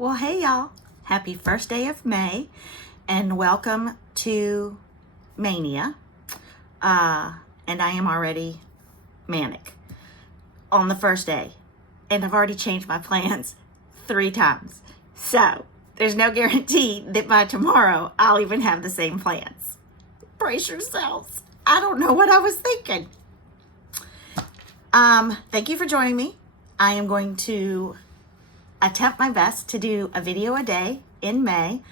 Well, hey y'all. Happy first day of May and welcome to Maynia. And I am already manic on the first day. And I've already changed my plans 3 times. So there's no guarantee that by tomorrow I'll even have the same plans. Brace yourselves. I don't know what I was thinking. Thank you for joining me. I am going to attempt my best to do a video a day in May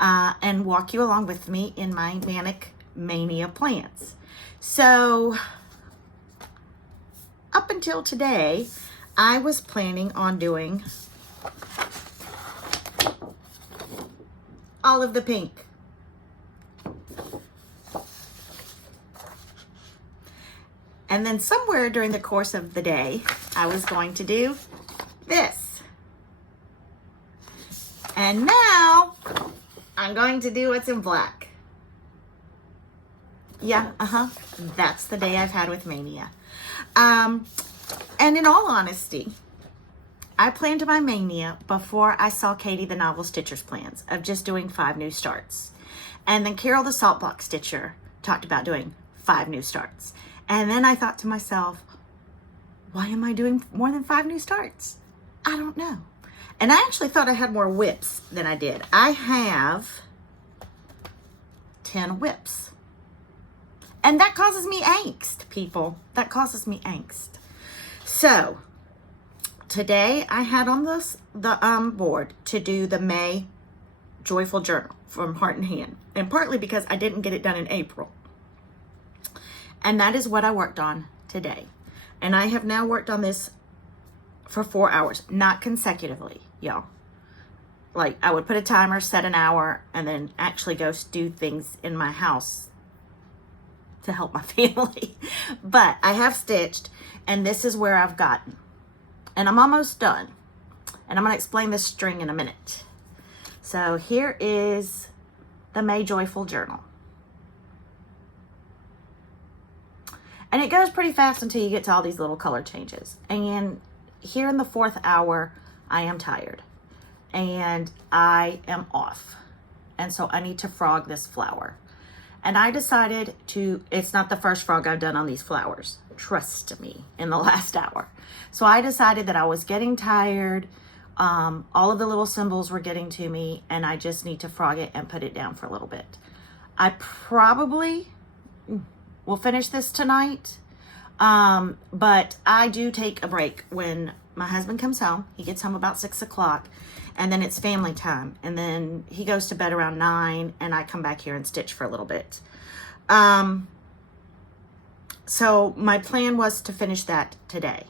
and walk you along with me in my manic mania plans. So up until today, I was planning on doing all of the pink. And then somewhere during the course of the day, I was going to do this. And now I'm going to do what's in black. Yeah, that's the day I've had with Mania. And in all honesty, I planned my Mania before I saw Katie the Novel Stitcher's plans of just doing 5 new starts. And then Carol the Saltbox Stitcher talked about doing 5 new starts. And then I thought to myself, why am I doing more than 5 new starts? I don't know. And I actually thought I had more whips than I did. I have 10 whips. And that causes me angst, people. That causes me angst. So, today I had on the board to do the May Joyful Journal from Heart and Hand. And partly because I didn't get it done in April. And that is what I worked on today. And I have now worked on this for 4 hours, not consecutively, y'all. Like, I would put a timer, set an hour, and then actually go do things in my house to help my family. But I have stitched, and this is where I've gotten. And I'm almost done. And I'm going to explain this string in a minute. So here is the May Joyful Journal. And it goes pretty fast until you get to all these little color changes. And here in the 4th hour, I am tired and I am off. And so I need to frog this flower. And I decided it's not the first frog I've done on these flowers. Trust me, in the last hour. So I decided that I was getting tired. All of the little symbols were getting to me and I just need to frog it and put it down for a little bit. I probably will finish this tonight. But I do take a break when my husband comes home. He gets home about 6 o'clock and then it's family time. And then he goes to bed around 9 and I come back here and stitch for a little bit. So my plan was to finish that today.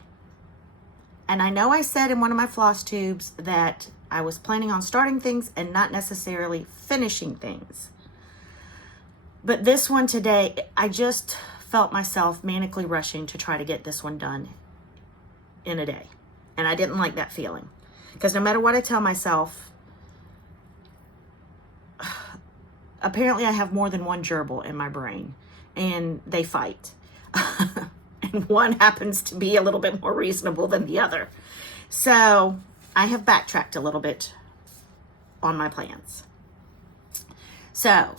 And I know I said in one of my floss tubes that I was planning on starting things and not necessarily finishing things. But this one today, I just felt myself manically rushing to try to get this one done in a day. And I didn't like that feeling. Because no matter what I tell myself, apparently I have more than one gerbil in my brain. And they fight. And one happens to be a little bit more reasonable than the other. So I have backtracked a little bit on my plans. So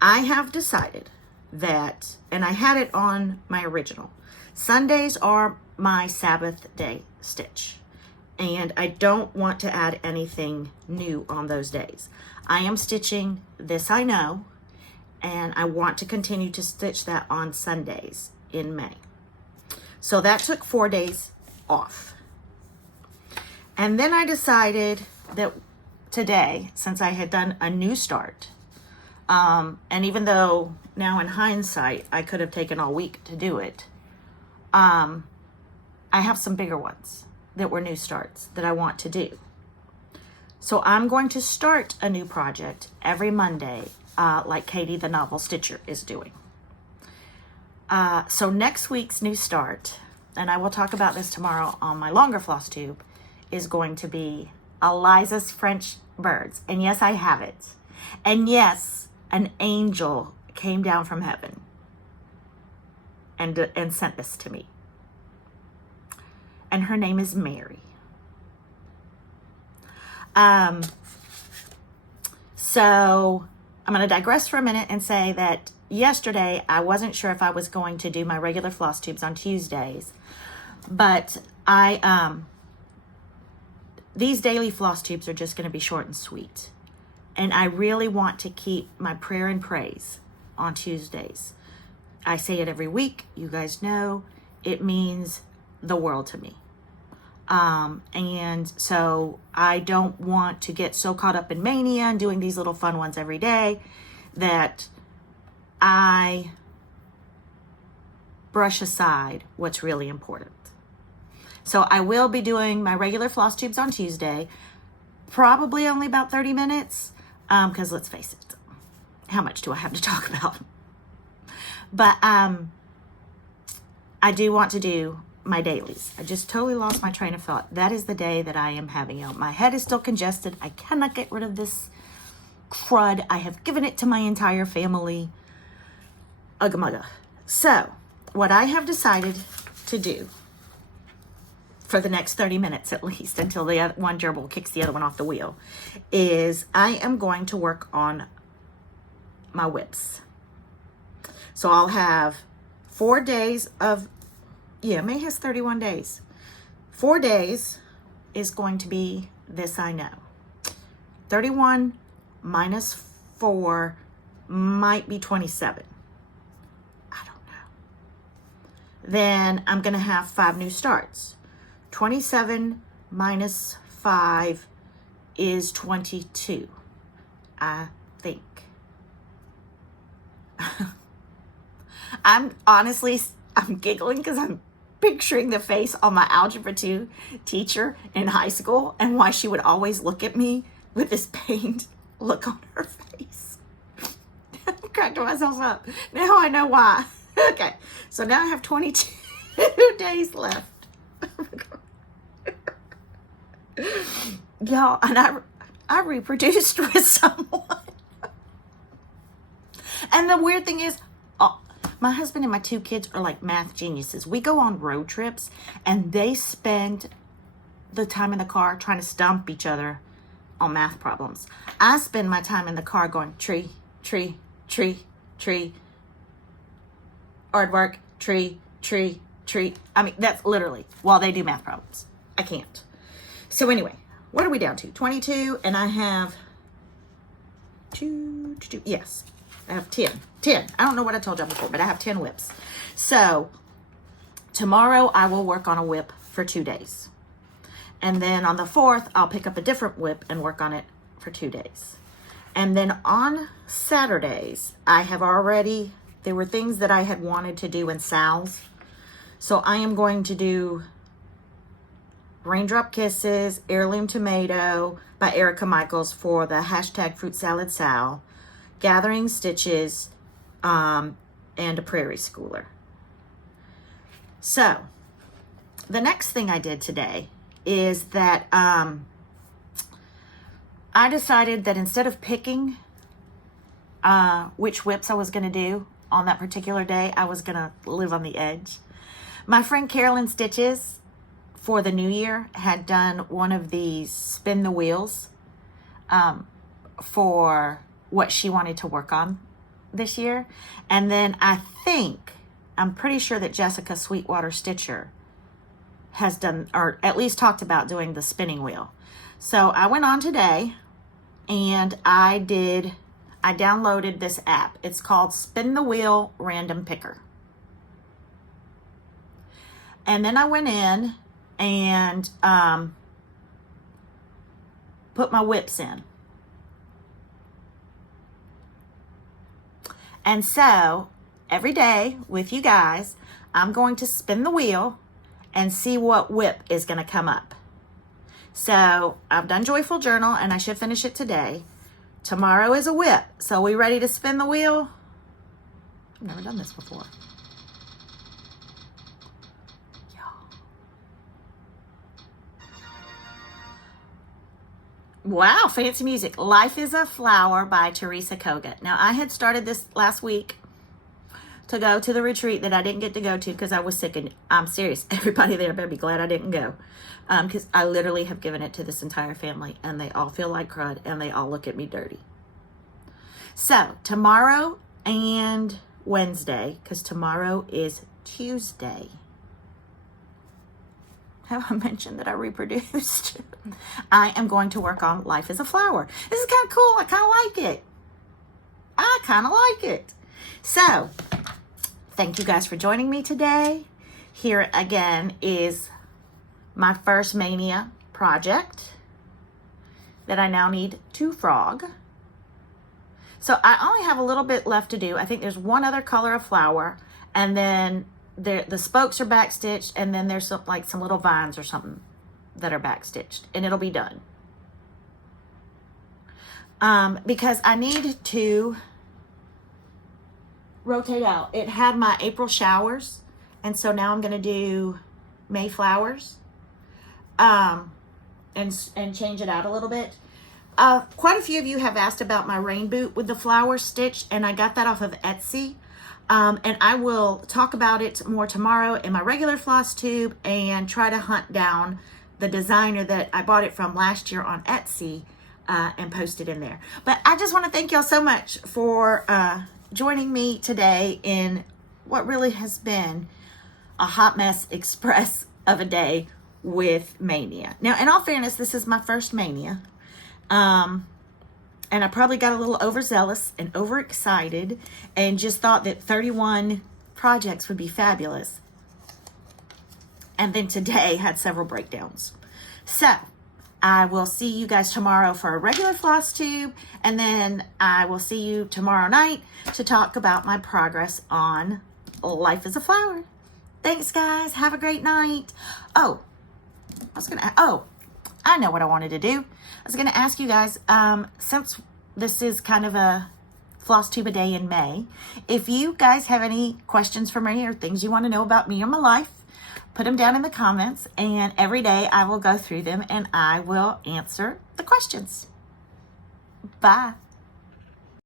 I have decided that, and I had it on my original, Sundays are my Sabbath day stitch. And I don't want to add anything new on those days. I am stitching This I Know, and I want to continue to stitch that on Sundays in May. So that took 4 days off. And then I decided that today, since I had done a new start, and even though now in hindsight, I could have taken all week to do it, I have some bigger ones that were new starts that I want to do. So I'm going to start a new project every Monday, like Katie the Novel Stitcher is doing. So next week's new start, and I will talk about this tomorrow on my longer floss tube, is going to be Eliza's French Birds. And yes, I have it. And yes, an angel came down from heaven and sent this to me. And her name is Mary. So I'm going to digress for a minute and say that yesterday I wasn't sure if I was going to do my regular floss tubes on Tuesdays, but these daily floss tubes are just going to be short and sweet. And I really want to keep my prayer and praise on Tuesdays. I say it every week. You guys know it means the world to me. And so I don't want to get so caught up in Maynia and doing these little fun ones every day that I brush aside what's really important. So I will be doing my regular floss tubes on Tuesday, probably only about 30 minutes, because let's face it, how much do I have to talk about? But I do want to do my dailies. I just totally lost my train of thought. That is the day that I am having out. My head is still congested. I cannot get rid of this crud. I have given it to my entire family. Ugga mugga. So, what I have decided to do for the next 30 minutes at least, until the other one gerbil kicks the other one off the wheel, is I am going to work on my whips. So I'll have 4 days of, May has 31 days. 4 days is going to be this, I know. 31 minus 4 might be 27. I don't know. Then I'm going to have 5 new starts. 27 minus 5 is 22, I think. I'm giggling because I'm picturing the face on my Algebra 2 teacher in high school and why she would always look at me with this pained look on her face. I'm cracking myself up. Now I know why. Okay, so now I have 22 days left. Y'all, and I reproduced with someone. And the weird thing is, my husband and my 2 kids are like math geniuses. We go on road trips and they spend the time in the car trying to stump each other on math problems. I spend my time in the car going tree, tree, tree, tree, aardvark, tree, tree, tree. I mean, that's literally while they do math problems. I can't. So anyway, what are we down to? 22, and I have 2, yes, I have 10. I don't know what I told y'all before, but I have 10 whips. So tomorrow I will work on a whip for 2 days. And then on the 4th, I'll pick up a different whip and work on it for 2 days. And then on Saturdays, there were things that I had wanted to do in Sal's. So I am going to do Raindrop Kisses, Heirloom Tomato by Erica Michaels for the hashtag Fruit Salad Sal, Gathering Stitches, and a Prairie Schooler. So the next thing I did today is that I decided that instead of picking which whips I was going to do on that particular day, I was going to live on the edge. My friend Carolyn Stitches for the new year had done one of these spin the wheels for what she wanted to work on this year. And then I'm pretty sure that Jessica Sweetwater Stitcher has done, or at least talked about doing the spinning wheel. So I went on today and I downloaded this app. It's called Spin the Wheel Random Picker. And then I went in and put my whips in. And so every day with you guys, I'm going to spin the wheel and see what whip is going to come up. So I've done Joyful Journal and I should finish it today. Tomorrow is a whip. So we ready to spin the wheel? I've never done this before. Wow, fancy music. Life is a Flower by Teresa Kogut. Now, I had started this last week to go to the retreat that I didn't get to go to because I was sick. And I'm serious. Everybody there better be glad I didn't go. Because I literally have given it to this entire family. And they all feel like crud. And they all look at me dirty. So tomorrow and Wednesday, because tomorrow is Tuesday. Have I mentioned that I reproduced? I am going to work on Life as a Flower. This is kind of cool. I kind of like it. So, thank you guys for joining me today. Here again is my first Maynia project that I now need to frog. So I only have a little bit left to do. I think there's one other color of flower, and then the spokes are backstitched, and then there's some little vines or something that are backstitched, and it'll be done. Because I need to rotate out. It had my April showers, and so now I'm going to do May flowers, and change it out a little bit. Quite a few of you have asked about my rain boot with the flower stitch, and I got that off of Etsy. And I will talk about it more tomorrow in my regular floss tube and try to hunt down the designer that I bought it from last year on Etsy and post it in there. But I just want to thank y'all so much for joining me today in what really has been a hot mess express of a day with Maynia. Now, in all fairness, this is my first Maynia. And I probably got a little overzealous and overexcited and just thought that 31 projects would be fabulous. And then today had several breakdowns. So I will see you guys tomorrow for a regular floss tube. And then I will see you tomorrow night to talk about my progress on Life as a Flower. Thanks, guys. Have a great night. I know what I wanted to do. I was going to ask you guys, since this is kind of a floss tube a day in May, if you guys have any questions for me or things you want to know about me or my life, put them down in the comments, and every day I will go through them and I will answer the questions. Bye.